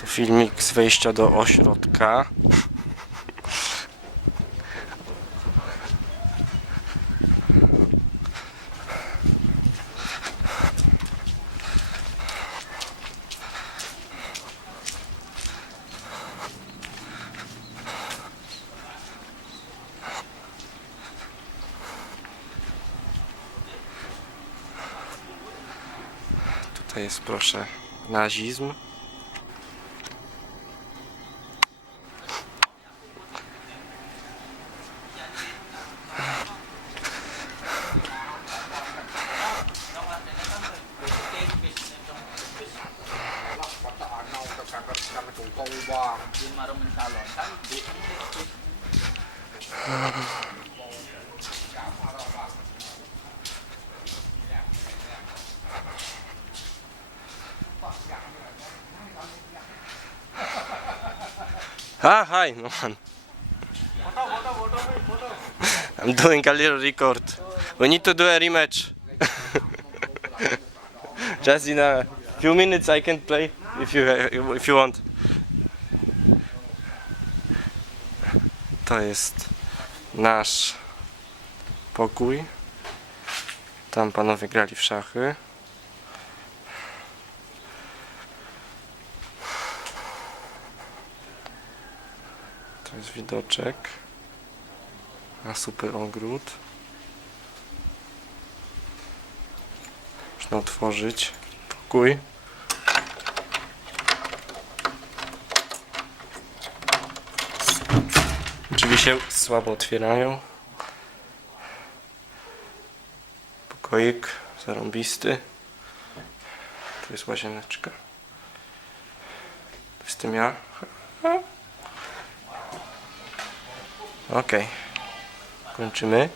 To filmik z wejścia do ośrodka. Tutaj jest proszę Nagismo. Um Ah, hi, no man. I'm doing a little record. We need to do a rematch. Just in a few minutes I can play if you if you want. To jest nasz pokój. Tam panowie grali w szachy. To jest widoczek na super ogród. Można otworzyć pokój. Drzwi się słabo otwierają. Pokoik zarąbisty. Tu jest łazieneczka. Tu jestem ja. Ok. Continue.